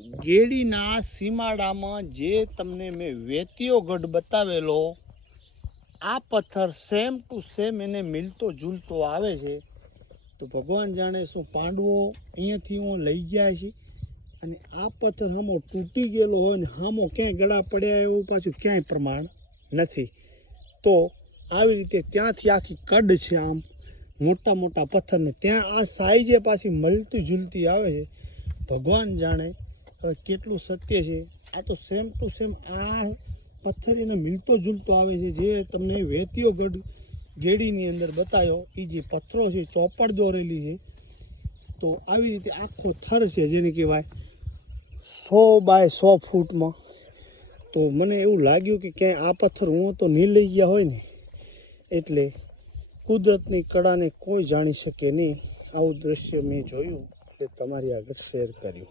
ગેડીના સીમાડામાં જે તમને મેં વેતીયો ગઢ બતાવેલો, આ પથ્થર સેમ ટુ સેમ એને મિલતો ઝૂલતો આવે છે. તો ભગવાન જાણે શું પાંડવો અહીંયાથી હું લઈ ગયા છે અને આ પથ્થર હામો તૂટી ગયેલો હોય ને હામો ક્યાંય ગળા પડ્યા એવું પાછું ક્યાંય પ્રમાણ નથી. તો આવી રીતે ત્યાંથી આખી કડ છે, આમ મોટા મોટા પથ્થરને ત્યાં આ સાઈઝે પાછી મળતી ઝૂલતી આવે છે. ભગવાન જાણે હવે કેટલું સત્ય છે. આ તો સેમ ટુ સેમ આ પથ્થર એને મિલતો ઝૂલતો આવે છે જે તમને વેતીયો ગઢ ગેડીની અંદર બતાવ્યો. એ જે પથ્થરો છે ચોપડ દોરેલી છે. તો આવી રીતે આખો થર છે જેને કહેવાય 100 બાય 100 ફૂટમાં. તો મને એવું લાગ્યું કે ક્યાંય આ પથ્થર હું તો નહીં લઈ ગયા હોય ને, એટલે કુદરતની કળાને કોઈ જાણી શકે નહીં. આવું દ્રશ્ય મેં જોયું એટલે તમારી આગળ શેર કર્યું.